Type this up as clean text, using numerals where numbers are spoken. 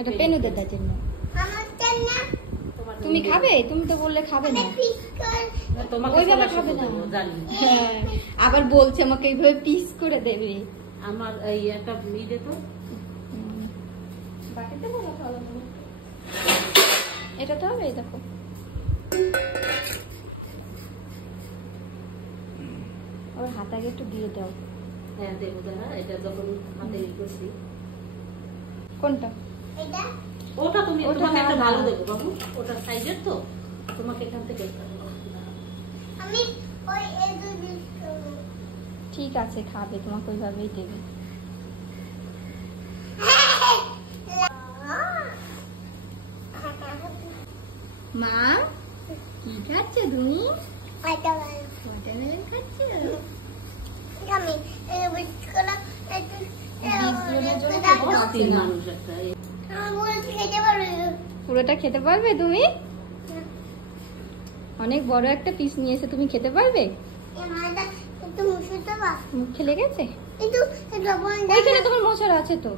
এটা পেনুদের জন্য। তুমি খাবে? তুমি তো বললে খাবে না, ওইভাবে খাবে না। হ্যাঁ, আবার বলছে আমাকে এইভাবে পিস করে দেবে। আমার এই একটা মিডে তো এটা তো হবে, দেখো ওর হাত আগে একটু দিয়ে দাও। হ্যাঁ দেবো, দাঁড়া, এটা যখন হাতে করছি। কোনটা? ওটা তুমি, তোমাকে একটা ভালো দেবো বাবু, ওটা সাইজের তো, তোমাকে এখান থেকে আমি ওই ঠিক আছে, খাবে, তোমাকে ওইভাবেই দেবে। মা কি খাচ্ছ তুমি? ওয়াটারমেলন খাচ্ছ? আমি মানুষ একটা পুরোটা খেতে পারবে তুমি? অনেক বড় একটা পিস নিয়েছে, তুমি খেতে পারবে? মুখে লেগেছে? ওইখানে তোমার মশলা আছে তো।